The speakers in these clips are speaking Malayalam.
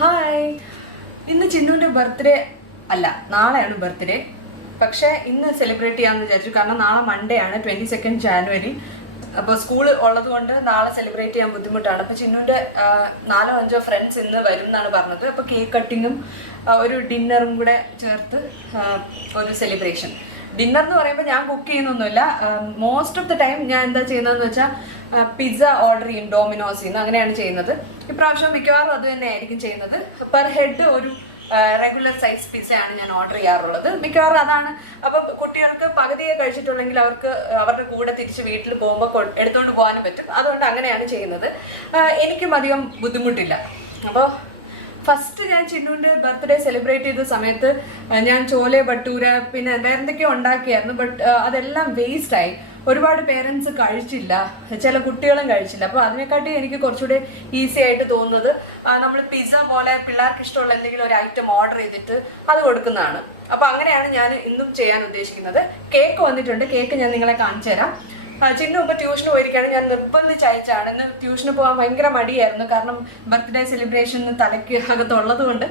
ഹായ്, ഇന്ന് ചിന്നുവിൻ്റെ ബർത്ത്ഡേ അല്ല, നാളെയാണ് ബർത്ത്ഡേ. പക്ഷേ ഇന്ന് സെലിബ്രേറ്റ് ചെയ്യാമെന്ന് വിചാരിച്ചു. കാരണം നാളെ മൺഡേ ആണ്, 22 ജാനുവരി. അപ്പോൾ സ്കൂൾ ഉള്ളത് കൊണ്ട് നാളെ സെലിബ്രേറ്റ് ചെയ്യാൻ ബുദ്ധിമുട്ടാണ്. അപ്പോൾ ചിന്നുവിൻ്റെ 4-5 ഫ്രണ്ട്സ് ഇന്ന് വരും എന്നാണ് പറഞ്ഞത്. അപ്പോൾ കേക്ക് കട്ടിങ്ങും ഒരു ഡിന്നറും കൂടെ ചേർത്ത് ഒരു സെലിബ്രേഷൻ. ഡിന്നർ എന്ന് പറയുമ്പോൾ ഞാൻ കുക്ക് ചെയ്യുന്നൊന്നുമില്ല. മോസ്റ്റ് ഓഫ് ദ ടൈം ഞാൻ എന്താ ചെയ്യുന്നതെന്ന് വെച്ചാൽ പിസ്സ ഓർഡർ ചെയ്യും ഡോമിനോസിൽ നിന്ന്. അങ്ങനെയാണ് ചെയ്യുന്നത്. ഇപ്രാവശ്യം മിക്കവാറും അത് തന്നെയായിരിക്കും ചെയ്യുന്നത്. പെർ ഹെഡ് ഒരു റെഗുലർ സൈസ് പിസ്സയാണ് ഞാൻ ഓർഡർ ചെയ്യാറുള്ളത്. മിക്കവാറും അതാണ്. അപ്പം കുട്ടികൾക്ക് പകുതിയെ കഴിച്ചിട്ടുണ്ടെങ്കിൽ അവർക്ക് അവരുടെ കൂടെ തിരിച്ച് വീട്ടിൽ പോകുമ്പോൾ എടുത്തുകൊണ്ട് പോകാനും പറ്റും. അതുകൊണ്ട് അങ്ങനെയാണ് ചെയ്യുന്നത്. എനിക്കും അധികം ബുദ്ധിമുട്ടില്ല. അപ്പോൾ ഫസ്റ്റ് ഞാൻ ചിന്നുവിൻ്റെ ബർത്ത്ഡേ സെലിബ്രേറ്റ് ചെയ്ത സമയത്ത് ഞാൻ ചോലെ ഭട്ടൂര പിന്നെ വേറെ എന്തൊക്കെയോ ഉണ്ടാക്കിയായിരുന്നു. ബട്ട് അതെല്ലാം വേസ്റ്റായി. ഒരുപാട് പേരൻസ് കഴിച്ചില്ല, ചില കുട്ടികളും കഴിച്ചില്ല. അപ്പോൾ അതിനെക്കാട്ടി എനിക്ക് കുറച്ചുകൂടെ ഈസി ആയിട്ട് തോന്നുന്നത് നമ്മൾ പിസ്സ പോലെ പിള്ളേർക്ക് ഇഷ്ടമുള്ള എന്തെങ്കിലും ഒരു ഐറ്റം ഓർഡർ ചെയ്തിട്ട് അത് കൊടുക്കുന്നതാണ്. അപ്പോൾ അങ്ങനെയാണ് ഞാൻ ഇന്നും ചെയ്യാൻ ഉദ്ദേശിക്കുന്നത്. കേക്ക് വന്നിട്ടുണ്ട്. കേക്ക് ഞാൻ നിങ്ങളെ കാണിച്ചു തരാം. ചിന്നു ഇപ്പോൾ ട്യൂഷന് പോയിരിക്കുകയാണ്. ഞാൻ നിർബന്ധിച്ച് അയച്ചാണ്. ഇന്ന് ട്യൂഷന് പോകാൻ ഭയങ്കര മടിയായിരുന്നു. കാരണം ബർത്ത്ഡേ സെലിബ്രേഷൻ തലയ്ക്ക് അകത്തുള്ളത് കൊണ്ട്.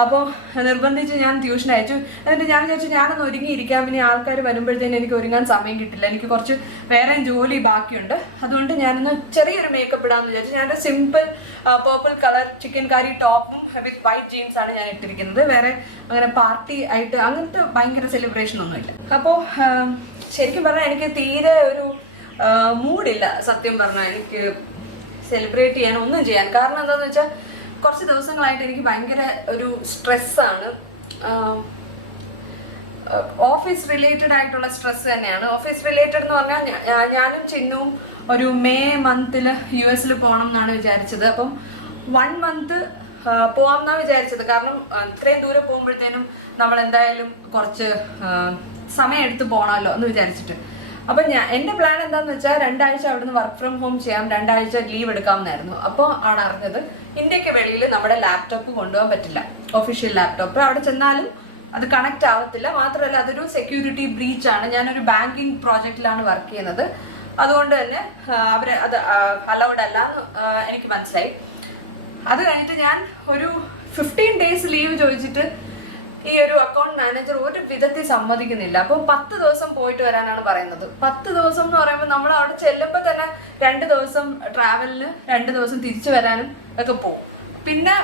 അപ്പോൾ നിർബന്ധിച്ച് ഞാൻ ട്യൂഷൻ അയച്ചു. എന്നിട്ട് ഞാൻ വിചാരിച്ചു ഞാനൊന്ന് ഒരുങ്ങിയിരിക്കാം. പിന്നെ ആൾക്കാർ വരുമ്പോഴത്തേനും എനിക്ക് ഒരുങ്ങാൻ സമയം കിട്ടില്ല. എനിക്ക് കുറച്ച് വേറെ ജോലി ബാക്കിയുണ്ട്. അതുകൊണ്ട് ഞാനൊന്ന് ചെറിയൊരു മേക്കപ്പ് ഇടാമെന്ന് വിചാരിച്ചു. ഞാനൊരു സിമ്പിൾ പേർപ്പിൾ കളർ ചിക്കൻ കറി ടോപ്പും വിത്ത് വൈറ്റ് ജീൻസാണ് ഞാൻ ഇട്ടിരിക്കുന്നത്. വേറെ അങ്ങനെ പാർട്ടി ആയിട്ട് അങ്ങനത്തെ ഭയങ്കര സെലിബ്രേഷൻ ഒന്നുമില്ല. അപ്പോൾ ശരിക്കും പറഞ്ഞാൽ എനിക്ക് തീരെ ഒരു മൂഡില്ല. സത്യം പറഞ്ഞാൽ എനിക്ക് സെലിബ്രേറ്റ് ചെയ്യാൻ ഒന്നും ചെയ്യാൻ. കാരണം എന്താണെന്ന് വെച്ചാൽ കുറച്ച് ദിവസങ്ങളായിട്ട് എനിക്ക് ഭയങ്കര ഒരു സ്ട്രെസ്സാണ്. ഓഫീസ് റിലേറ്റഡ് ആയിട്ടുള്ള സ്ട്രെസ് തന്നെയാണ്. ഓഫീസ് റിലേറ്റഡ് എന്ന് പറഞ്ഞാൽ ഞാനും ചിന്നുവും ഒരു മെയ് മന്തിൽ US പോകണം എന്നാണ് വിചാരിച്ചത്. അപ്പം 1 മന്ത് പോകാം എന്നാണ് വിചാരിച്ചത്. കാരണം ഇത്രയും ദൂരം പോകുമ്പോഴത്തേനും നമ്മൾ എന്തായാലും കുറച്ച് സമയം എടുത്ത് പോകണമല്ലോ എന്ന് വിചാരിച്ചിട്ട്. അപ്പം എൻ്റെ പ്ലാൻ എന്താണെന്ന് വെച്ചാൽ 2 ആഴ്ച അവിടെ നിന്ന് വർക്ക് ഫ്രം ഹോം ചെയ്യാം, 2 ആഴ്ച ലീവ് എടുക്കാമെന്നായിരുന്നു. അപ്പോൾ ആണ് അറിഞ്ഞത് ഇന്ത്യക്ക് വെളിയിൽ നമ്മുടെ ലാപ്ടോപ്പ് കൊണ്ടുപോകാൻ പറ്റില്ല, ഒഫീഷ്യൽ ലാപ്ടോപ്പ്. അവിടെ ചെന്നാലും അത് കണക്റ്റ് ആവത്തില്ല. മാത്രമല്ല അതൊരു സെക്യൂരിറ്റി ബ്രീച്ചാണ്. ഞാനൊരു ബാങ്കിങ് പ്രോജക്റ്റിലാണ് വർക്ക് ചെയ്യുന്നത്. അതുകൊണ്ട് തന്നെ അവർ അത് അലൗഡ് അല്ല എന്ന് എനിക്ക് മനസ്സിലായി. അത് കഴിഞ്ഞിട്ട് ഞാൻ ഒരു 15 ഡേയ്സ് ലീവ് ചോദിച്ചിട്ട് ഈ ഒരു അക്കൗണ്ട് മാനേജർ ഒരു വിധത്തിൽ സമ്മതിക്കുന്നില്ല. അപ്പോൾ 10 ദിവസം പോയിട്ട് വരാനാണ് പറയുന്നത്. 10 ദിവസം എന്ന് പറയുമ്പോൾ നമ്മൾ അവിടെ ചെല്ലുമ്പോൾ തന്നെ 2 ദിവസം ട്രാവലിന്, 2 ദിവസം തിരിച്ചു വരാനും ഒക്കെ പോകും. പിന്നെ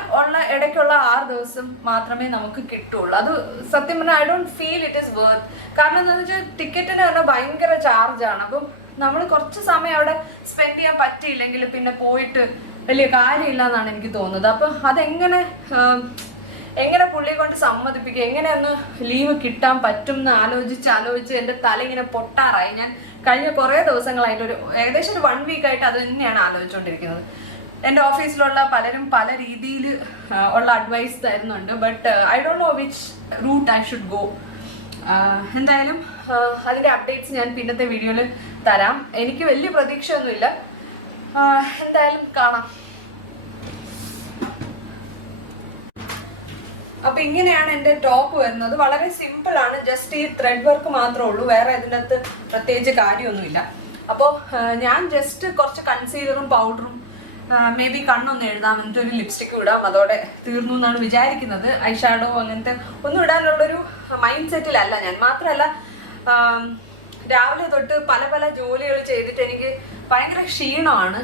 ഇടയ്ക്കുള്ള 6 ദിവസം മാത്രമേ നമുക്ക് കിട്ടുള്ളൂ. അത് സത്യം പറഞ്ഞാൽ I don't feel it is worth. കാരണം എന്താണെന്ന് വെച്ചാൽ ടിക്കറ്റിന് തന്നെ ഭയങ്കര ചാർജാണ്. അപ്പം നമ്മൾ കുറച്ച് സമയം അവിടെ സ്പെൻഡ് ചെയ്യാൻ പറ്റിയില്ലെങ്കിൽ പിന്നെ പോയിട്ട് വലിയ കാര്യമില്ല എന്നാണ് എനിക്ക് തോന്നുന്നത്. അപ്പം അതെങ്ങനെ പുള്ളിയെ കൊണ്ട് സമ്മതിപ്പിക്കുക, എങ്ങനെയൊന്ന് ലീവ് കിട്ടാൻ പറ്റും എന്ന് ആലോചിച്ച് എൻ്റെ തല ഇങ്ങനെ പൊട്ടാറായി. ഞാൻ കഴിഞ്ഞ കുറേ ദിവസങ്ങളായിട്ട് ഏകദേശം ഒരു 1 വീക്കായിട്ട് അത് തന്നെയാണ് ആലോചിച്ചുകൊണ്ടിരിക്കുന്നത്. എൻ്റെ ഓഫീസിലുള്ള പലരും പല രീതിയിൽ ഉള്ള അഡ്വൈസ് തരുന്നുണ്ട്. But I don't know which route I should go. എന്തായാലും അതിൻ്റെ അപ്ഡേറ്റ്സ് ഞാൻ പിന്നത്തെ വീഡിയോയിൽ തരാം. എനിക്ക് വലിയ പ്രതീക്ഷയൊന്നുമില്ല. എന്തായാലും കാണാം. അപ്പൊ ഇങ്ങനെയാണ് എൻ്റെ ടോപ്പ് വരുന്നത്. വളരെ സിമ്പിൾ ആണ്. ജസ്റ്റ് ഈ ത്രെഡ് വർക്ക് മാത്രമേ ഉള്ളൂ. വേറെ ഇതിൻ്റെ അകത്ത് പ്രത്യേകിച്ച് കാര്യമൊന്നുമില്ല. അപ്പോൾ ഞാൻ ജസ്റ്റ് കുറച്ച് കൺസീലറും പൗഡറും മേ ബി കണ്ണൊന്ന് എഴുതാം, എന്നിട്ട് ഒരു ലിപ്സ്റ്റിക്കും ഇടാം. അതോടെ തീർന്നു എന്നാണ് വിചാരിക്കുന്നത്. ഐ ഷാഡോ അങ്ങനത്തെ ഒന്നും ഇടാനുള്ളൊരു മൈൻഡ് സെറ്റിലല്ല ഞാൻ. മാത്രമല്ല രാവിലെ തൊട്ട് പല ജോലികൾ ചെയ്തിട്ട് എനിക്ക് ഭയങ്കര ക്ഷീണമാണ്.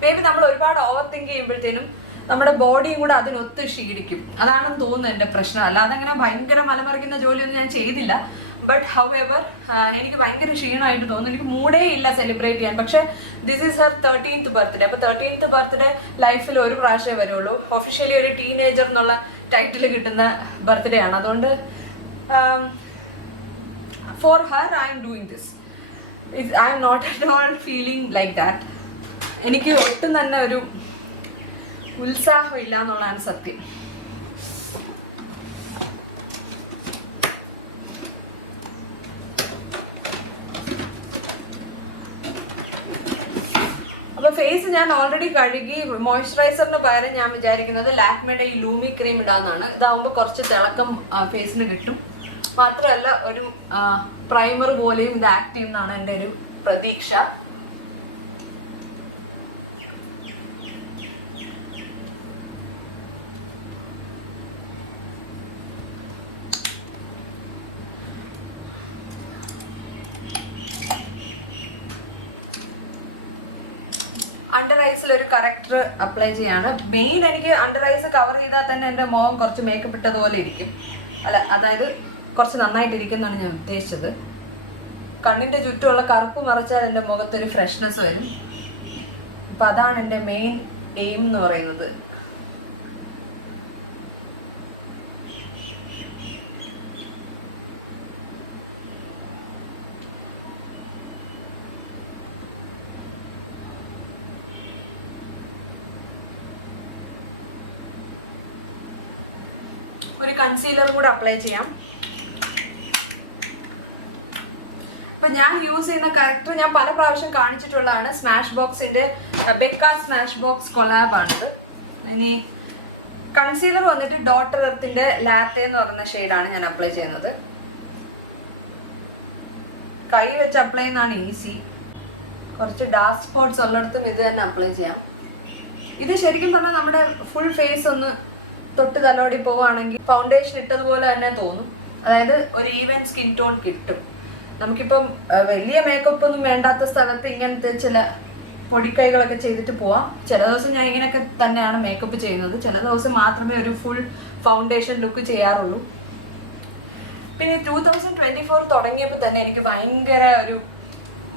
മേ ബി നമ്മൾ ഒരുപാട് ഓവർ തിങ്ക് ചെയ്യുമ്പോഴത്തേനും നമ്മുടെ ബോഡിയും കൂടെ അതിനൊത്ത് ക്ഷീണിക്കും. അതാണെന്ന് തോന്നുന്നു എൻ്റെ പ്രശ്നം. അല്ലാതെ അങ്ങനെ ഭയങ്കര മലമറിക്കുന്ന ജോലിയൊന്നും ഞാൻ ചെയ്തില്ല. ബട്ട് ഹൗ എവർ എനിക്ക് ഭയങ്കര ക്ഷീണമായിട്ട് തോന്നുന്നു. എനിക്ക് മൂഡേ ഇല്ല സെലിബ്രേറ്റ് ചെയ്യാൻ. പക്ഷേ this is Har 13th birthday. അപ്പോൾ 13th ബർത്ത്ഡേ ലൈഫിൽ ഒരു പ്രാവശ്യമേ വരുള്ളൂ. ഒഫീഷ്യലി ഒരു ടീനേജർ എന്നുള്ള ടൈറ്റിൽ കിട്ടുന്ന ബർത്ത്ഡേ ആണ്. അതുകൊണ്ട് for her I am doing this. I am not at all feeling like that. എനിക്ക് ഒട്ടും തന്നെ ഒരു ഉത്സാഹം ഇല്ല എന്നുള്ളതാണ് സത്യം. അപ്പൊ ഫേസ് ഞാൻ ഓൾറെഡി കഴുകി. മോയ്സ്ചറൈസറിന് പകരം ഞാൻ വിചാരിക്കുന്നത് ലാക്മേയുടെ ഈ ലൂമി ക്രീം ഇടാന്നാണ്. ഇതാവുമ്പോൾ കുറച്ച് തിളക്കം ഫേസിന് കിട്ടും. മാത്രമല്ല ഒരു പ്രൈമർ പോലെയും ഇത് ആക്ട് ചെയ്യുന്നതാണ് എൻ്റെ ഒരു പ്രതീക്ഷ. ഐസിൽ ഒരു കറക്റ്റർ അപ്ലൈ ചെയ്യാണ്. മെയിൻ എനിക്ക് അണ്ടർ ഐസ് കവർ ചെയ്താൽ തന്നെ എൻ്റെ മുഖം കുറച്ച് മേക്കപ്പ് ഇട്ടതുപോലെ ഇരിക്കും. അല്ല, അതായത് കുറച്ച് നന്നായിട്ടിരിക്കുന്നതാണ് ഞാൻ ഉദ്ദേശിച്ചത്. കണ്ണിൻ്റെ ചുറ്റുമുള്ള കറുപ്പ് മറച്ചാൽ എൻ്റെ മുഖത്തൊരു ഫ്രഷ്നെസ് വരും. അപ്പം അതാണ് എൻ്റെ മെയിൻ എയിം എന്ന് പറയുന്നത്. ഒരു കൺസീലർ കൂടെ അപ്ലൈ ചെയ്യാം. അപ്പൊ ഞാൻ യൂസ് ചെയ്യുന്ന കറക്റ്റർ ഞാൻ പല പ്രാവശ്യം കാണിച്ചിട്ടുള്ളതാണ്. സ്മാഷ് ബോക്സിന്റെ ബെക്ക സ്മാഷ് ബോക്സ് കൊളാബ് ആണിത്. ഇനി കൺസീലർ വന്നിട്ട് ഡോട്ടർ എർത്തിന്റെ ലാറ്റെ എന്ന് പറയുന്ന ഷെയ്ഡാണ് ഞാൻ അപ്ലൈ ചെയ്യുന്നത്. കൈ വെച്ച് അപ്ലൈ ചെയ്യുന്നതാണ് ഈസി. കുറച്ച് ഡാർക്ക് സ്പോട്ട്സ് ഉള്ളിടത്തും ഇത് തന്നെ അപ്ലൈ ചെയ്യാം. ഇത് ശരിക്കും പറഞ്ഞാൽ നമ്മുടെ ഫുൾ ഫേസ് ഒന്ന് തൊട്ട് തലോടി പോവുകയാണെങ്കിൽ ഫൗണ്ടേഷൻ ഇട്ടതുപോലെ തന്നെ തോന്നും. അതായത് ഒരു ഈവൻ സ്കിൻ ടോൺ കിട്ടും. നമുക്കിപ്പം വലിയ മേക്കപ്പ് ഒന്നും വേണ്ടാത്ത സ്ഥലത്ത് ഇങ്ങനത്തെ ചില പൊടിക്കൈകളൊക്കെ ചെയ്തിട്ട് പോവാം. ചില ദിവസം ഞാൻ ഇങ്ങനെയൊക്കെ തന്നെയാണ് മേക്കപ്പ് ചെയ്യുന്നത്. ചില ദിവസം മാത്രമേ ഒരു ഫുൾ ഫൗണ്ടേഷൻ ലുക്ക് ചെയ്യാറുള്ളൂ. പിന്നെ 2024 തുടങ്ങിയപ്പോൾ തന്നെ എനിക്ക് ഭയങ്കര ഒരു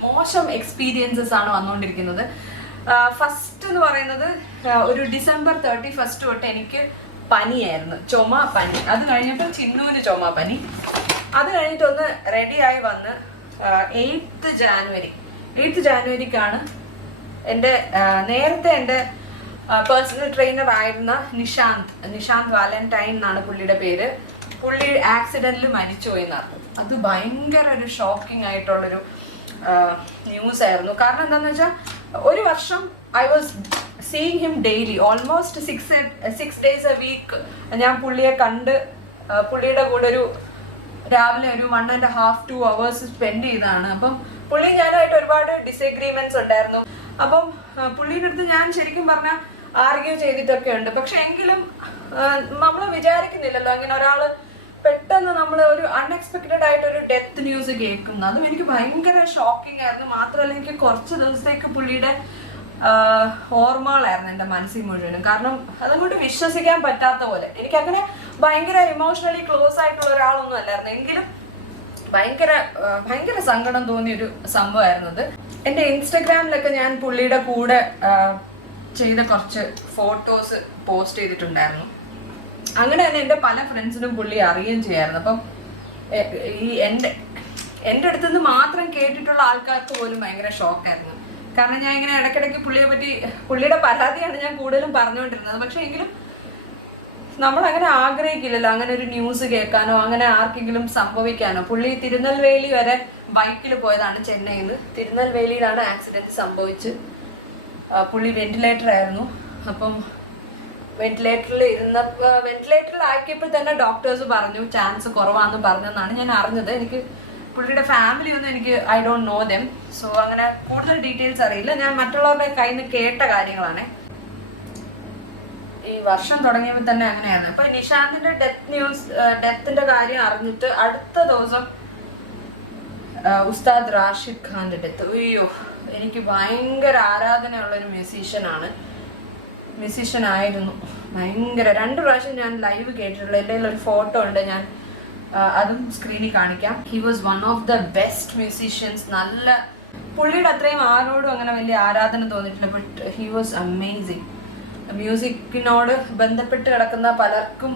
മോശം എക്സ്പീരിയൻസസ് ആണ് വന്നുകൊണ്ടിരിക്കുന്നത്. ഫസ്റ്റ് എന്ന് പറയുന്നത് ഒരു December 31 തൊട്ട് എനിക്ക് പനിയായിരുന്നു, ചുമ പനി. അത് കഴിഞ്ഞപ്പോൾ ചിന്നുവിന് ചുമ പനി. അത് കഴിഞ്ഞിട്ടൊന്ന് റെഡിയായി വന്ന് 8th ജാനുവരിക്കാണ് നേരത്തെ എൻ്റെ പേഴ്സണൽ ട്രെയിനർ ആയിരുന്ന നിഷാന്ത് വാലന്റൈൻ എന്നാണ് പുള്ളിയുടെ പേര്. പുള്ളി ആക്സിഡന്റിൽ മരിച്ചുപോയി എന്നാണ്. അത് ഭയങ്കര ഒരു ഷോക്കിംഗ് ആയിട്ടുള്ളൊരു ന്യൂസ് ആയിരുന്നു. കാരണം എന്താണെന്ന് വെച്ചാൽ ഒരു വർഷം I was seeing him daily, almost 6 days a week ഞാൻ പുള്ളിയെ കണ്ട് പുള്ളിയുടെ കൂടെ ഒരു രാവിലെ ഒരു 1.5-2 hours സ്പെൻഡ് ചെയ്തതാണ്. അപ്പം പുള്ളി ഞാനായിട്ട് ഒരുപാട് ഡിസഗ്രീമെന്റ്സ് ഉണ്ടായിരുന്നു. അപ്പം പുള്ളിയുടെ അടുത്ത് ഞാൻ ശരിക്കും പറഞ്ഞാൽ ആർഗ്യൂ ചെയ്തിട്ടൊക്കെ ഉണ്ട്. പക്ഷെ എങ്കിലും നമ്മൾ വിചാരിക്കുന്നില്ലല്ലോ അങ്ങനെ ഒരാൾ പെട്ടെന്ന് നമ്മൾ ഒരു അൺഎക്സ്പെക്റ്റഡ് ആയിട്ടൊരു ഡെത്ത് ന്യൂസ് കേൾക്കുന്നു. അതും എനിക്ക് ഭയങ്കര ഷോക്കിംഗ് ആയിരുന്നു. മാത്രമല്ല എനിക്ക് കുറച്ച് ദിവസത്തേക്ക് പുള്ളിയുടെ ഓർമ്മകളായിരുന്നു എൻ്റെ മനസ്സിൽ മുഴുവനും. കാരണം അതങ്ങോട്ട് വിശ്വസിക്കാൻ പറ്റാത്ത പോലെ. എനിക്കങ്ങനെ ഭയങ്കര ഇമോഷണലി ക്ലോസ് ആയിട്ടുള്ള ഒരാളൊന്നും അല്ലായിരുന്നു. എങ്കിലും ഭയങ്കര സങ്കടം തോന്നിയൊരു സംഭവമായിരുന്നു അത്. എൻ്റെ ഇൻസ്റ്റഗ്രാമിലൊക്കെ ഞാൻ പുള്ളിയുടെ കൂടെ ചെയ്ത കുറച്ച് ഫോട്ടോസ് പോസ്റ്റ് ചെയ്തിട്ടുണ്ടായിരുന്നു. അങ്ങനെ തന്നെ എൻ്റെ പല ഫ്രണ്ട്സിനും പുള്ളി അറിയുകയും ചെയ്യായിരുന്നു. അപ്പം ഈ എൻ്റെ അടുത്തുനിന്ന് മാത്രം കേട്ടിട്ടുള്ള ആൾക്കാർക്ക് പോലും ഭയങ്കര ഷോക്കായിരുന്നു. കാരണം ഞാൻ ഇങ്ങനെ ഇടയ്ക്കിടയ്ക്ക് പുള്ളിയുടെ പരാതിയാണ് ഞാൻ കൂടുതലും പറഞ്ഞുകൊണ്ടിരുന്നത്. പക്ഷെ എങ്കിലും നമ്മളങ്ങനെ ആഗ്രഹിക്കില്ലല്ലോ അങ്ങനെ ഒരു ന്യൂസ് കേൾക്കാനോ അങ്ങനെ ആർക്കെങ്കിലും സംഭവിക്കാനോ. പുള്ളി തിരുനെൽവേലി വരെ ബൈക്കിൽ പോയതാണ്. ചെന്നൈയിൽ നിന്ന് തിരുനെൽവേലിയിലാണ് ആക്സിഡൻറ്റ് സംഭവിച്ച്. പുള്ളി വെന്റിലേറ്റർ ആയിരുന്നു. അപ്പം വെന്റിലേറ്ററിൽ ആക്കിയപ്പോൾ തന്നെ ഡോക്ടേഴ്സ് പറഞ്ഞു ചാൻസ് കുറവാണെന്ന് പറഞ്ഞെന്നാണ് ഞാൻ അറിഞ്ഞത്. എനിക്ക് പുള്ളിയുടെ ഫാമിലി ഒന്നും I don't know them. So അങ്ങനെ കൂടുതൽ ഡീറ്റെയിൽസ് അറിയില്ല. ഞാൻ മറ്റുള്ളവരുടെ കയ്യിൽ നിന്ന് കേട്ട കാര്യങ്ങളാണ്. ഈ വർഷം തുടങ്ങിയപ്പോൾ തന്നെ അങ്ങനെയായിരുന്നു. ഇപ്പൊ നിഷാന്തിന്റെ ഡെത്തിന്റെ കാര്യം അറിഞ്ഞിട്ട് അടുത്ത ദിവസം ഉസ്താദ് റാഷിദ് ഖാന്റെ ഡെത്ത്. അയ്യോ, എനിക്ക് ഭയങ്കര ആരാധനയുള്ള ഒരു മ്യൂസീഷ്യൻ ആയിരുന്നു. ഭയങ്കര 2 പ്രാവശ്യം ഞാൻ ലൈവ് കേട്ടിട്ടുള്ളൂ. എൻ്റെ ഒരു ഫോട്ടോ ഉണ്ട്, ഞാൻ അതും സ്ക്രീനിൽ കാണിക്കാം. He was one of the best musicians. നല്ല പുള്ളിയുടെ അത്രയും ആരോടും അങ്ങനെ വലിയ ആരാധന തോന്നിയിട്ടില്ല. But he was amazing. മ്യൂസിക്കിനോട് ബന്ധപ്പെട്ട് കിടക്കുന്ന പലർക്കും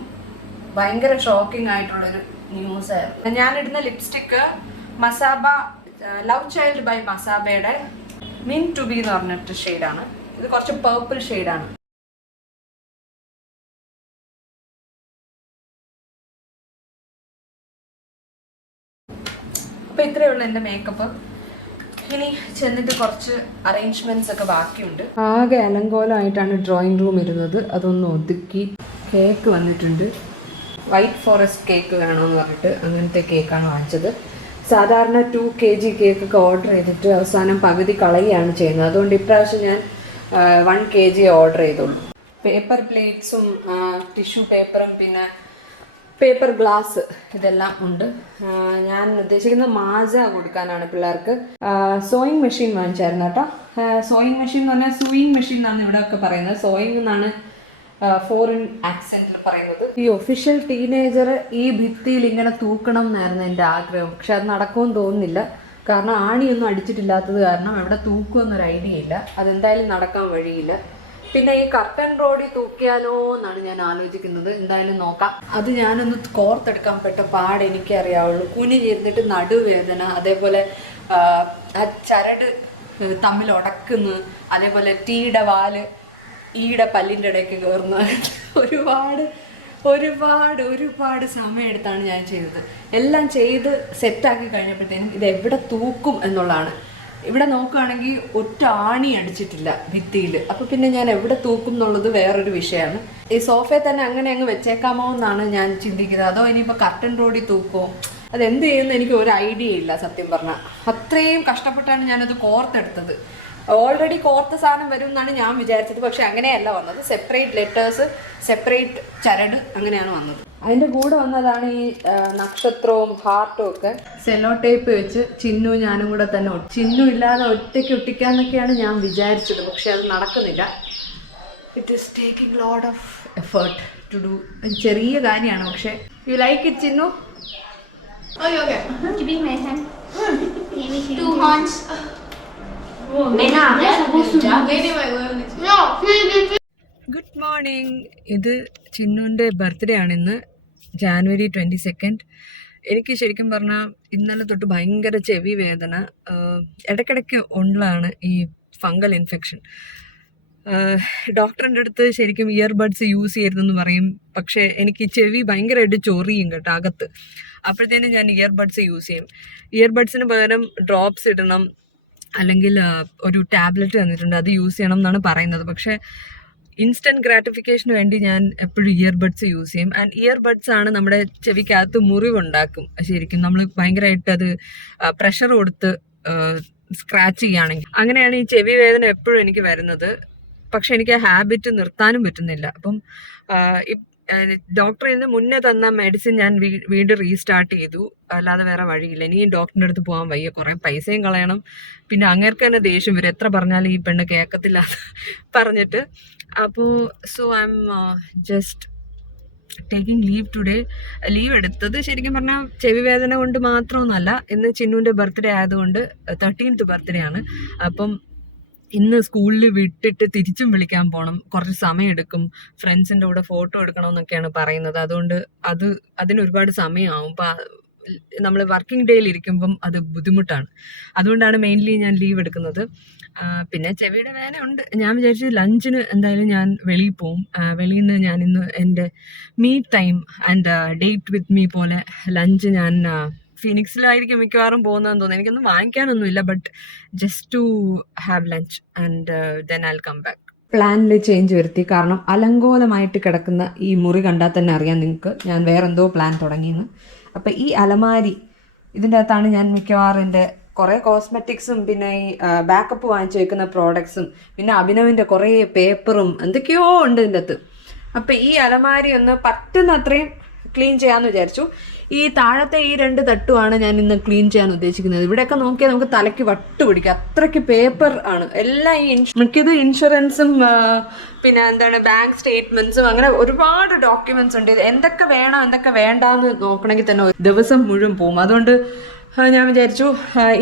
ഭയങ്കര ഷോക്കിംഗ് ആയിട്ടുള്ളൊരു ന്യൂസ് ആയിരുന്നു. ഞാനിടുന്ന lipstick Masaba love child by മസാബയുടെ മീൻ ടു ബി എന്ന് പറഞ്ഞിട്ട് ഷെയ്ഡാണ്. ഇത് കുറച്ച് പേർപ്പിൾ ഷെയ്ഡാണ്. അപ്പോൾ ഇത്രയേ ഉള്ളൂ എൻ്റെ മേക്കപ്പ്. ഇനി ചെന്നിട്ട് കുറച്ച് അറേഞ്ച്മെന്റ്സ് ഒക്കെ ബാക്കിയുണ്ട്. ആകെ അലങ്കോലമായിട്ടാണ് ഡ്രോയിങ് റൂം ഇരുന്നത്. അതൊന്ന് ഒതുക്കി. കേക്ക് വന്നിട്ടുണ്ട്. വൈറ്റ് ഫോറസ്റ്റ് കേക്ക് വേണമെന്ന് പറഞ്ഞിട്ട് അങ്ങനത്തെ കേക്കാണ് വാങ്ങിച്ചത്. സാധാരണ 2 kg കേക്കൊക്കെ ഓർഡർ ചെയ്തിട്ട് അവസാനം പകുതി കളയുകയാണ് ചെയ്യുന്നത്. അതുകൊണ്ട് ഇപ്രാവശ്യം ഞാൻ 1 kg ഓർഡർ ചെയ്തുള്ളൂ. പേപ്പർ പ്ലേറ്റ്സും ടിഷ്യൂ പേപ്പറും പിന്നെ പേപ്പർ ഗ്ലാസ് ഇതെല്ലാം ഉണ്ട്. ഞാൻ ഉദ്ദേശിക്കുന്നത് മാസ കൊടുക്കാനാണ് പിള്ളേർക്ക്. സോയിങ് മെഷീൻ വാങ്ങിച്ചായിരുന്നു കേട്ടോ. സോയിങ് മെഷീൻ എന്ന് പറഞ്ഞാൽ സൂയിങ് മെഷീൻ എന്നാണ് ഇവിടെ ഒക്കെ പറയുന്നത്. സോയിങ് എന്നാണ് ഫോറിൻ ആക്സെന്റിൽ പറയുന്നത്. ഈ ഒഫീഷ്യൽ ടീനേജർ ഈ ഭിത്തിയിൽ ഇങ്ങനെ തൂക്കണം എന്നായിരുന്നു എൻ്റെ ആഗ്രഹം. പക്ഷെ അത് നടക്കുമെന്ന് തോന്നുന്നില്ല. കാരണം ആണിയൊന്നും അടിച്ചിട്ടില്ലാത്തത് കാരണം എവിടെ തൂക്കുമെന്നൊരു ഐഡിയ ഇല്ല. അതെന്തായാലും നടക്കാൻ വഴിയില്ല. പിന്നെ ഈ കർട്ടൻ റോഡിൽ തൂക്കിയാലോ എന്നാണ് ഞാൻ ആലോചിക്കുന്നത്. എന്തായാലും നോക്കാം. അത് ഞാനൊന്ന് കോർത്തെടുക്കാൻ പെട്ട പാട് എനിക്കറിയാവുള്ളൂ. കുനിഞ്ഞിരുന്നിട്ട് നടുവേദന, അതേപോലെ ആ ചരട് തമ്മിൽ ഉടക്കുന്നു, അതേപോലെ ടീയുടെ വാല് ഈയുടെ പല്ലിൻ്റെ ഇടയ്ക്ക് കയറുന്ന ഒരുപാട് സമയം എടുത്താണ് ഞാൻ ചെയ്തത്. എല്ലാം ചെയ്ത് സെറ്റാക്കി കഴിഞ്ഞപ്പോഴത്തേനും ഇത് എവിടെ തൂക്കും എന്നുള്ളതാണ്. ഇവിടെ നോക്കുകയാണെങ്കിൽ ഒറ്റ ആണി അടിച്ചിട്ടില്ല ഭിത്തിയിൽ. അപ്പോൾ പിന്നെ ഞാൻ എവിടെ തൂക്കും എന്നുള്ളത് വേറൊരു വിഷയമാണ്. ഈ സോഫയെ തന്നെ അങ്ങനെ അങ്ങ് വെച്ചേക്കാമോ എന്നാണ് ഞാൻ ചിന്തിക്കുന്നത്. അതോ ഇനിയിപ്പോൾ കർട്ടൻ റോഡിൽ തൂക്കുമോ, അതെന്ത് ചെയ്യുമെന്ന് എനിക്ക് ഒരു ഐഡിയ ഇല്ല സത്യം പറഞ്ഞാൽ. അത്രയും കഷ്ടപ്പെട്ടാണ് ഞാനത് കോർത്തെടുത്തത്. ഓൾറെഡി കോർത്ത സാധനം വരും എന്നാണ് ഞാൻ വിചാരിച്ചത്. പക്ഷെ അങ്ങനെയല്ല വന്നത്. സെപ്പറേറ്റ് ലെറ്റേഴ്സ്, സെപ്പറേറ്റ് ചരട്, അങ്ങനെയാണ് വന്നത്. അതിൻ്റെ കൂടെ വന്നതാണ് ഈ നക്ഷത്രവും ഹാർട്ടും ഒക്കെ സെല്ലോ ടേപ്പ് വെച്ച് ചിന്നു ഞാനും കൂടെ തന്നെ ചിന്നു ഇല്ലാതെ ഒറ്റയ്ക്ക് ഒട്ടിക്കാന്നൊക്കെയാണ് ഞാൻ വിചാരിച്ചത്. പക്ഷെ അത് നടക്കുന്നില്ല. It is taking lot of effort to do. ചെറിയ കാര്യമാണ് പക്ഷെ. You like it Chinnu? Good morning. ഇത് ചിന്നുവിൻ്റെ ബർത്ത്ഡേ ആണ് ഇന്ന്, ജാനുവരി 22. എനിക്ക് ശരിക്കും പറഞ്ഞാൽ ഇന്നലെ തൊട്ട് ഭയങ്കര ചെവി വേദന. ഇടയ്ക്കിടയ്ക്ക് ഉള്ളതാണ് ഈ ഫംഗൽ ഇൻഫെക്ഷൻ. ഡോക്ടറിൻ്റെ അടുത്ത് ശരിക്കും ഇയർബഡ്സ് യൂസ് ചെയ്യരുതെന്ന് പറയും. പക്ഷേ എനിക്ക് ചെവി ഭയങ്കരമായിട്ട് ചൊറിയും കേട്ടോ അകത്ത്. അപ്പോഴത്തേനും ഞാൻ ഇയർബഡ്സ് യൂസ് ചെയ്യും. ഇയർബഡ്സിന് പകരം ഡ്രോപ്സ് ഇടണം, അല്ലെങ്കിൽ ഒരു ടാബ്ലറ്റ് തന്നിട്ടുണ്ട്, അത് യൂസ് ചെയ്യണം എന്നാണ് പറയുന്നത്. പക്ഷേ ഇൻസ്റ്റൻറ്റ് ഗ്രാറ്റിഫിക്കേഷന് വേണ്ടി ഞാൻ എപ്പോഴും ഇയർബഡ്സ് യൂസ് ചെയ്യും. ആൻഡ് ഇയർബഡ്സ് ആണ് നമ്മുടെ ചെവിക്കകത്ത് മുറിവുണ്ടാക്കും. ശരിക്കും നമ്മൾ ഭയങ്കരമായിട്ട് അത് പ്രഷർ കൊടുത്ത് സ്ക്രാച്ച് ചെയ്യുകയാണെങ്കിൽ അങ്ങനെയാണ് ഈ ചെവി വേദന എപ്പോഴും എനിക്ക് വരുന്നത്. പക്ഷെ എനിക്ക് ആ ഹാബിറ്റ് നിർത്താനും പറ്റുന്നില്ല. അപ്പം ഡോക്ടർ ഇന്ന് മുന്നേ തന്ന മെഡിസിൻ ഞാൻ വീണ്ടും റീസ്റ്റാർട്ട് ചെയ്തു. അല്ലാതെ വേറെ വഴിയില്ല. ഇനിയും ഡോക്ടറിൻ്റെ അടുത്ത് പോകാൻ വയ്യ. കുറേ പൈസയും കളയണം. പിന്നെ അങ്ങേർക്ക് തന്നെ ദേഷ്യം വരും, എത്ര പറഞ്ഞാലും ഈ പെണ്ണ് കേൾക്കത്തില്ല പറഞ്ഞിട്ട്. അപ്പോൾ so I am just taking leave today. Leave എടുത്തത് ശരിക്കും പറഞ്ഞാൽ ചെവി വേദന കൊണ്ട് മാത്രമൊന്നുമല്ല. ഇന്ന് ചിന്നുവിൻ്റെ ബർത്ത്ഡേ ആയതുകൊണ്ട് 13th ബർത്ത്ഡേ ആണ്. അപ്പം ഇന്ന് സ്കൂളിൽ വിട്ടിട്ട് തിരിച്ചും വിളിക്കാൻ പോകണം. കുറച്ച് സമയം എടുക്കും. ഫ്രണ്ട്സിൻ്റെ കൂടെ ഫോട്ടോ എടുക്കണമെന്നൊക്കെയാണ് പറയുന്നത്. അതുകൊണ്ട് അതിന് ഒരുപാട് സമയമാവും. അപ്പം നമ്മൾ വർക്കിംഗ് ഡേയിൽ ഇരിക്കുമ്പം അത് ബുദ്ധിമുട്ടാണ്. അതുകൊണ്ടാണ് മെയിൻലി ഞാൻ ലീവ് എടുക്കുന്നത്. പിന്നെ ചെവിയുടെ വേദന ഉണ്ട്. ഞാൻ വിചാരിച്ചു ലഞ്ചിന് എന്തായാലും ഞാൻ വെളിയിൽ പോവും. വെളിയിൽ നിന്ന് ഞാൻ ഇന്ന് എൻ്റെ me time and date with me പോലെ ലഞ്ച് ഞാൻ ഫിനിക്സിലായിരിക്കും മിക്കവാറും പോകുന്നതെന്ന് തോന്നുന്നു. എനിക്കൊന്നും വാങ്ങിക്കാനൊന്നുമില്ല, but just to have lunch and then I will come back. പ്ലാനിൽ ചേഞ്ച് വരുത്തി. കാരണം അലങ്കോലമായിട്ട് കിടക്കുന്ന ഈ മുറി കണ്ടാൽ തന്നെ അറിയാം നിങ്ങൾക്ക് ഞാൻ വേറെന്തോ പ്ലാൻ തുടങ്ങിയെന്ന്. അപ്പം ഈ അലമാരി, ഇതിൻ്റെ അകത്താണ് ഞാൻ മിക്കവാറും എൻ്റെ കുറേ കോസ്മെറ്റിക്സും പിന്നെ ഈ ബാക്കപ്പ് വാങ്ങിച്ചു വെക്കുന്ന പ്രോഡക്ട്സും പിന്നെ അഭിനവിൻ്റെ കുറേ പേപ്പറും എന്തൊക്കെയോ ഉണ്ട് ഇതിൻ്റെ അകത്ത്. അപ്പം ഈ അലമാരി ഒന്ന് പറ്റുന്ന അത്രയും ക്ലീൻ ചെയ്യാമെന്ന് വിചാരിച്ചു. ഈ താഴത്തെ ഈ 2 തട്ടുമാണ് ഞാൻ ഇന്ന് ക്ലീൻ ചെയ്യാൻ ഉദ്ദേശിക്കുന്നത്. ഇവിടെയൊക്കെ നോക്കിയാൽ നമുക്ക് തലയ്ക്ക് വട്ട് പിടിക്കുക, അത്രയ്ക്ക് പേപ്പർ ആണ്. എല്ലാം ഈ മിക്കത് ഇൻഷുറൻസും പിന്നെ എന്താണ് ബാങ്ക് സ്റ്റേറ്റ്മെന്റ്സും അങ്ങനെ ഒരുപാട് ഡോക്യുമെന്റ്സ് ഉണ്ട്. എന്തൊക്കെ വേണം എന്തൊക്കെ വേണ്ടാന്ന് നോക്കണമെങ്കിൽ തന്നെ ദിവസം മുഴുവൻ പോകും. അതുകൊണ്ട് ഞാൻ വിചാരിച്ചു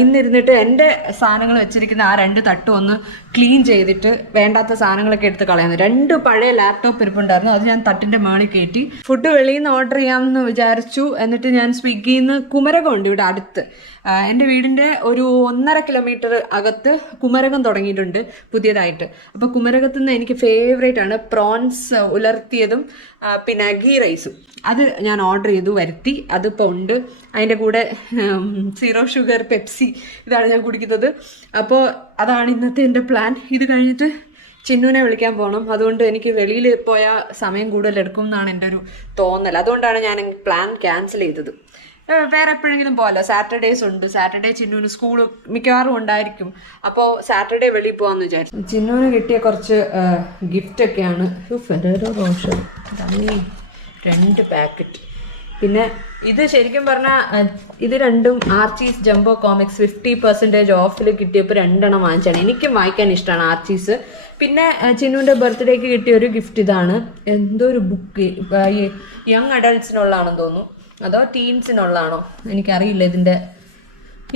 ഇന്നിരുന്നിട്ട് എൻ്റെ സാധനങ്ങൾ വെച്ചിരിക്കുന്ന ആ 2 തട്ടും ഒന്ന് ക്ലീൻ ചെയ്തിട്ട് വേണ്ടാത്ത സാധനങ്ങളൊക്കെ എടുത്ത് കളയാന്ന്. 2 പഴയ ലാപ്ടോപ്പ് ഇരിപ്പുണ്ടായിരുന്നു, അത് ഞാൻ തട്ടിൻ്റെ മേളിൽ കയറ്റി. ഫുഡ് വെളിയിൽ നിന്ന് ഓർഡർ ചെയ്യാമെന്ന് വിചാരിച്ചു. എന്നിട്ട് ഞാൻ സ്വിഗ്ഗിയിൽ നിന്ന് കുമരകമുണ്ട് ഇവിടെ അടുത്ത്. എൻ്റെ വീടിൻ്റെ ഒരു 1.5 കിലോമീറ്റർ അകത്ത് കുമരകം തുടങ്ങിയിട്ടുണ്ട് പുതിയതായിട്ട്. അപ്പോൾ കുമരകത്തു നിന്ന് എനിക്ക് ഫേവറേറ്റ് ആണ് പ്രോൺസ് ഉലർത്തിയതും പിന്നെ ഗീ റൈസും. അത് ഞാൻ ഓർഡർ ചെയ്തു വരുത്തി. അതിപ്പോൾ ഉണ്ട്. അതിൻ്റെ കൂടെ 0 ഷുഗർ പെപ്സി ഇതാണ് ഞാൻ കുടിക്കുന്നത്. അപ്പോൾ അതാണ് ഇന്നത്തെ എൻ്റെ പ്ലാൻ. ഇത് കഴിഞ്ഞിട്ട് ചിന്നുവിനെ വിളിക്കാൻ പോകണം. അതുകൊണ്ട് എനിക്ക് വെളിയിൽ പോയാൽ സമയം കൂടുതൽ എടുക്കും എന്നാണ് എൻ്റെ ഒരു തോന്നൽ. അതുകൊണ്ടാണ് ഞാൻ പ്ലാൻ ക്യാൻസൽ ചെയ്തത്. വേറെ എപ്പോഴെങ്കിലും പോകാമല്ലോ. സാറ്റർഡേസ് ഉണ്ട്. സാറ്റർഡേ ചിന്നുവിന് സ്കൂൾ മിക്കവാറും ഉണ്ടായിരിക്കും. അപ്പോൾ സാറ്റർഡേ വെളിയിൽ പോകാമെന്ന് വിചാരിച്ചു. ചിന്നുവിന് കിട്ടിയ കുറച്ച് ഗിഫ്റ്റൊക്കെയാണ്. Ferrero Rocher 2 packet. പിന്നെ ഇത് ശരിക്കും പറഞ്ഞാൽ ഇത് രണ്ടും ആർച്ചീസ് ജംബോ കോമിക്സ് 50% ഓഫിൽ കിട്ടിയപ്പോൾ 2 വാങ്ങിച്ചാണ്. എനിക്കും വായിക്കാൻ ഇഷ്ടമാണ് ആർച്ചീസ്. പിന്നെ ചിന്നുവിൻ്റെ ബർത്ത്ഡേക്ക് കിട്ടിയ ഒരു ഗിഫ്റ്റ് ഇതാണ്. എന്തോ ഒരു ബുക്ക്, യങ് അഡൾട്ട്സിനുള്ളതാണെന്ന് തോന്നുന്നു, അതോ ടീൻസിനുള്ളതാണോ എനിക്കറിയില്ല. ഇതിൻ്റെ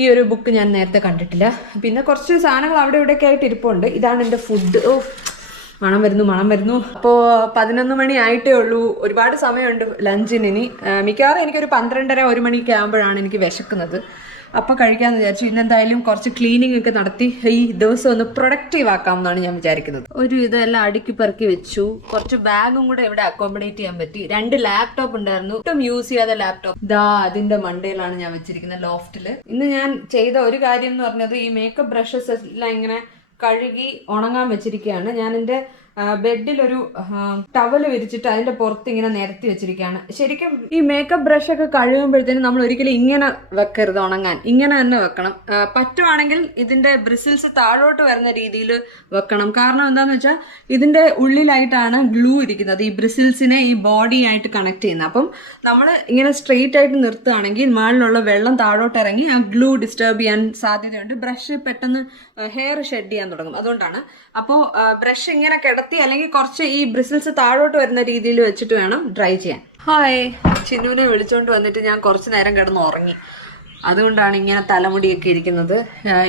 ഈ ഒരു ബുക്ക് ഞാൻ നേരത്തെ കണ്ടിട്ടില്ല. പിന്നെ കുറച്ച് സാധനങ്ങൾ അവിടെ ഇവിടെയൊക്കെ ആയിട്ട് ഇരിപ്പുണ്ട്. ഇതാണ് എൻ്റെ ഫുഡ്. മണം വരുന്നു. അപ്പോൾ 11 മണി ആയിട്ടേ ഉള്ളൂ. ഒരുപാട് സമയമുണ്ട് ലഞ്ചിന്. ഇനി മിക്കവാറും എനിക്കൊരു 12:30-1 മണിയൊക്കെ ആകുമ്പോഴാണ് എനിക്ക് വിശക്കുന്നത്. അപ്പോൾ കഴിക്കാമെന്ന് വിചാരിച്ചു. ഇന്നെന്തായാലും കുറച്ച് ക്ലീനിങ് ഒക്കെ നടത്തി ഈ ദിവസം ഒന്ന് പ്രൊഡക്റ്റീവ് ആക്കാം എന്നാണ് ഞാൻ വിചാരിക്കുന്നത്. ഒരു ഇതെല്ലാം അടുക്കി പെറുക്കി വെച്ചു. കുറച്ച് ബാഗും കൂടെ ഇവിടെ അക്കോമഡേറ്റ് ചെയ്യാൻ പറ്റി. 2 ലാപ്ടോപ്പ് ഉണ്ടായിരുന്നു, ഒട്ടും യൂസ് ചെയ്യാതെ ലാപ്ടോപ്പ് ദാ അതിന്റെ മണ്ടയിലാണ് ഞാൻ വെച്ചിരിക്കുന്നത്, ലോഫ്റ്റില്. ഇന്ന് ഞാൻ ചെയ്ത ഒരു കാര്യം എന്ന് പറഞ്ഞത് ഈ മേക്കപ്പ് ബ്രഷസ് എല്ലാം ഇങ്ങനെ കഴുകി ഉണങ്ങാൻ വെച്ചിരിക്കുകയാണ്. ഞാൻ എൻ്റെ ബെഡിലൊരു ടവല് വിരിച്ചിട്ട് അതിന്റെ പുറത്ത് ഇങ്ങനെ നിരത്തി വെച്ചിരിക്കുകയാണ്. ശരിക്കും ഈ മേക്കപ്പ് ബ്രഷ് ഒക്കെ കഴുകുമ്പോഴത്തേനും നമ്മൾ ഒരിക്കലും ഇങ്ങനെ വെക്കരുത്, ഉണങ്ങാൻ ഇങ്ങനെ തന്നെ വെക്കണം. പറ്റുവാണെങ്കിൽ ഇതിന്റെ ബ്രിസിൽസ് താഴോട്ട് വരുന്ന രീതിയിൽ വെക്കണം. കാരണം എന്താന്ന് വെച്ചാൽ ഇതിന്റെ ഉള്ളിലായിട്ടാണ് ഗ്ലൂ ഇരിക്കുന്നത്, ഈ ബ്രിസിൽസിനെ ഈ ബോഡി ആയിട്ട് കണക്ട് ചെയ്യുന്നത്. അപ്പം നമ്മൾ ഇങ്ങനെ സ്ട്രെയിറ്റ് ആയിട്ട് നിർത്തുകയാണെങ്കിൽ മുകളിലുള്ള വെള്ളം താഴോട്ട് ഇറങ്ങി ആ ഗ്ലൂ ഡിസ്റ്റർബ് ചെയ്യാൻ സാധ്യതയുണ്ട്. ബ്രഷ് പെട്ടെന്ന് ഹെയർ ഷെഡ് ചെയ്യാൻ തുടങ്ങും. അതുകൊണ്ടാണ്. അപ്പോൾ ബ്രഷ് ഇങ്ങനെ അല്ലെങ്കിൽ കുറച്ച് ഈ ബ്രിസിൽസ് താഴോട്ട് വരുന്ന രീതിയിൽ വെച്ചിട്ട് വേണം ഡ്രൈ ചെയ്യാൻ. ഹായ്, ചിന്നുവിനെ വിളിച്ചോണ്ട് വന്നിട്ട് ഞാൻ കുറച്ച് നേരം കിടന്ന് ഉറങ്ങി. അതുകൊണ്ടാണ് ഇങ്ങനെ തലമുടിയൊക്കെ ഇരിക്കുന്നത്.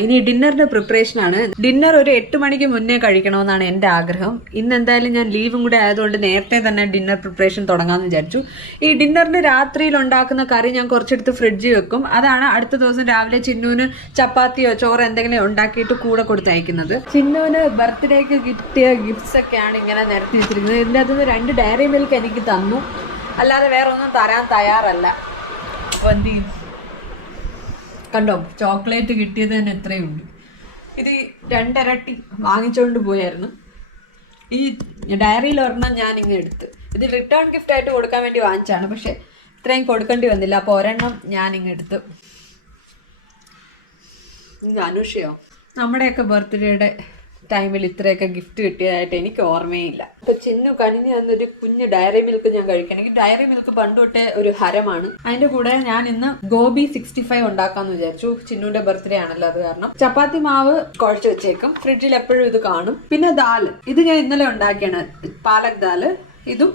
ഇനി ഡിന്നറിന്റെ പ്രിപ്പറേഷനാണ്. ഡിന്നർ ഒരു 8 മണിക്ക് മുന്നേ കഴിക്കണമെന്നാണ് എൻ്റെ ആഗ്രഹം. ഇന്ന് എന്തായാലും ഞാൻ ലീവും കൂടെ ആയതുകൊണ്ട് നേരത്തെ തന്നെ ഡിന്നർ പ്രിപ്പറേഷൻ തുടങ്ങാമെന്ന് വിചാരിച്ചു. ഈ ഡിന്നറിന് രാത്രിയിൽ ഉണ്ടാക്കുന്ന കറി ഞാൻ കുറച്ചെടുത്ത് ഫ്രിഡ്ജിൽ വെക്കും. അതാണ് അടുത്ത ദിവസം രാവിലെ ചിന്നുവിന് ചപ്പാത്തിയോ ചോറോ എന്തെങ്കിലും ഉണ്ടാക്കിയിട്ട് കൂടെ കൊടുത്തയക്കുന്നത്. ചിന്നുവിന് ബർത്ത്ഡേക്ക് കിട്ടിയ ഗിഫ്റ്റ്സ് ഒക്കെയാണ് ഇങ്ങനെ നിരത്തി വെച്ചിരിക്കുന്നത്. ഇതിൻ്റെ അകത്തുനിന്ന് 2 ഡയറി മിൽക്ക് എനിക്ക് തന്നു, അല്ലാതെ വേറെ ഒന്നും തരാൻ തയ്യാറല്ല. അപ്പോൾ എന്ത് ചെയ്യും? കണ്ടോ, ചോക്ലേറ്റ് കിട്ടിയത് തന്നെ എത്രയുണ്ട്. ഇത് 2 ഇരട്ടി വാങ്ങിച്ചുകൊണ്ട് പോയായിരുന്നു. ഈ ഡയറിയിൽ ഒരെണ്ണം ഞാൻ ഇങ്ങനെ എടുത്ത്, ഇത് റിട്ടേൺ ഗിഫ്റ്റ് ആയിട്ട് കൊടുക്കാൻ വേണ്ടി വാങ്ങിച്ചാണ്. പക്ഷെ ഇത്രയും കൊടുക്കേണ്ടി വന്നില്ല. അപ്പോൾ ഒരെണ്ണം ഞാൻ ഇങ്ങനെ എടുത്ത്. അനുഷയോ നമ്മുടെയൊക്കെ ബർത്ത്ഡേയുടെ ടൈമിൽ ഇത്രയൊക്കെ ഗിഫ്റ്റ് കിട്ടിയതായിട്ട് എനിക്ക് ഓർമ്മയില്ല. ഇപ്പൊ ചിന്നു കനിഞ്ഞ് തന്നൊരു കുഞ്ഞ് ഡയറി മിൽക്ക് ഞാൻ കഴിക്കണം. എനിക്ക് ഡയറി മിൽക്ക് പണ്ട് തൊട്ടേ ഒരു ഹരമാണ്. അതിന്റെ കൂടെ ഞാൻ ഇന്ന് ഗോബി 65 ഉണ്ടാക്കാന്ന് വിചാരിച്ചു. ചിന്നുവിന്റെ ബർത്ത്ഡേ ആണല്ലോ, അത് കാരണം. ചപ്പാത്തി മാവ് കുഴച്ച് വെച്ചേക്കും, ഫ്രിഡ്ജിൽ എപ്പോഴും ഇത് കാണും. പിന്നെ ദാല്, ഇത് ഞാൻ ഇന്നലെ ഉണ്ടാക്കിയാണ്, പാലക് ദാല്. ഇതും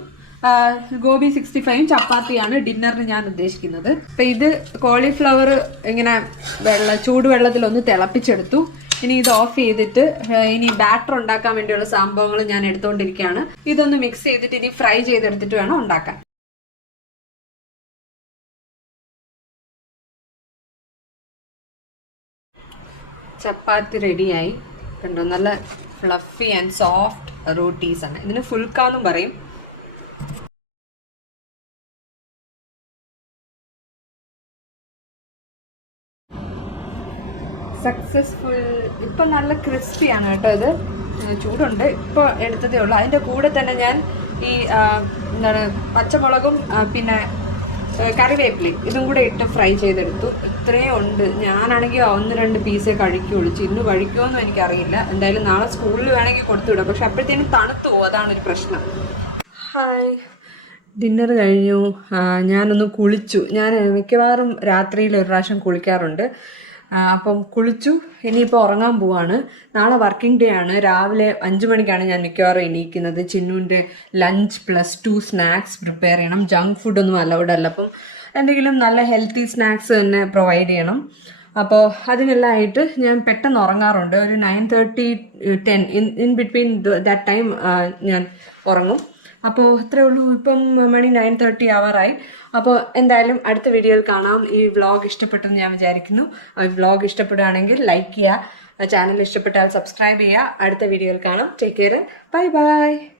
ഗോബി 65 ചപ്പാത്തിയാണ് ഡിന്നറിന് ഞാൻ ഉദ്ദേശിക്കുന്നത്. അപ്പൊ ഇത് കോളിഫ്ലവർ ഇങ്ങനെ ചൂടുവെള്ളത്തിലൊന്ന് തിളപ്പിച്ചെടുത്തു. ഇനി ഇത് ഓഫ് ചെയ്തിട്ട് ഇനി ബാറ്റർ ഉണ്ടാക്കാൻ വേണ്ടിയുള്ള സംഭവങ്ങൾ ഞാൻ എടുത്തുകൊണ്ടിരിക്കുകയാണ്. ഇതൊന്ന് മിക്സ് ചെയ്തിട്ട് ഇനി ഫ്രൈ ചെയ്തെടുത്തിട്ട് വേണം ഉണ്ടാക്കാൻ. ചപ്പാത്തി റെഡിയായി. കണ്ടോ, നല്ല ഫ്ലഫി ആൻഡ് സോഫ്റ്റ് റോട്ടീസ് ആണ്. ഇതിന് ഫുൽക്കാന്നും പറയും. സക്സസ്ഫുൾ. ഇപ്പം നല്ല ക്രിസ്പിയാണ് കേട്ടോ. ഇത് ചൂടുണ്ട്, ഇപ്പോൾ എടുത്തതേ ഉള്ളൂ. അതിൻ്റെ കൂടെ തന്നെ ഞാൻ ഈ എന്താണ് പച്ചമുളകും പിന്നെ കറിവേപ്പിലയും ഇതും കൂടെ ഇട്ട് ഫ്രൈ ചെയ്തെടുത്തു. ഇത്രയും ഉണ്ട്. ഞാനാണെങ്കിൽ 1-2 പീസേ കഴിക്കുകയുള്ളൂ. ചിന്നു കഴിക്കുമോയെന്നും എനിക്കറിയില്ല. എന്തായാലും നാളെ സ്കൂളിൽ വേണമെങ്കിൽ കൊടുത്തുവിടാം. പക്ഷെ അപ്പോഴത്തേനും തണുത്തു പോകും, അതാണൊരു പ്രശ്നം. ഹായ്, ഡിന്നർ കഴിഞ്ഞു. ഞാനൊന്ന് കുളിച്ചു. ഞാൻ മിക്കവാറും രാത്രിയിൽ ഒരു പ്രാവശ്യം കുളിക്കാറുണ്ട്. അപ്പം കുളിച്ചു. ഇനിയിപ്പോൾ ഉറങ്ങാൻ പോവാണ്. നാളെ വർക്കിംഗ് ഡേ ആണ്. രാവിലെ 5 മണിക്കാണ് ഞാൻ മിക്കവാറും എണീക്കുന്നത്. ചിന്നുവിൻ്റെ ലഞ്ച് +2 സ്നാക്സ് പ്രിപ്പയർ ചെയ്യണം. ജങ്ക് ഫുഡൊന്നും അലൗഡ് അല്ല. അപ്പം എന്തെങ്കിലും നല്ല ഹെൽത്തി സ്നാക്സ് തന്നെ പ്രൊവൈഡ് ചെയ്യണം. അപ്പോൾ അതിനെല്ലാം ആയിട്ട് ഞാൻ പെട്ടെന്ന് ഉറങ്ങാറുണ്ട്. ഒരു 9:30 10 ഇൻ ബിറ്റ്വീൻ ദാറ്റ് ടൈം ഞാൻ ഉറങ്ങും. അപ്പോൾ അത്രേ ഉള്ളൂ. ഇപ്പം മണി 9:30 ആവാറായി. അപ്പോൾ എന്തായാലും അടുത്ത വീഡിയോയിൽ കാണാം. ഈ വ്ളോഗ് ഇഷ്ടപ്പെട്ടെന്ന് ഞാൻ വിചാരിക്കുന്നു. വ്ളോഗ് ഇഷ്ടപ്പെടുകയാണെങ്കിൽ ലൈക്ക് ചെയ്യുക, ചാനൽ ഇഷ്ടപ്പെട്ടാൽ സബ്സ്ക്രൈബ് ചെയ്യുക. അടുത്ത വീഡിയോയിൽ കാണാം. Take care. Bye bye.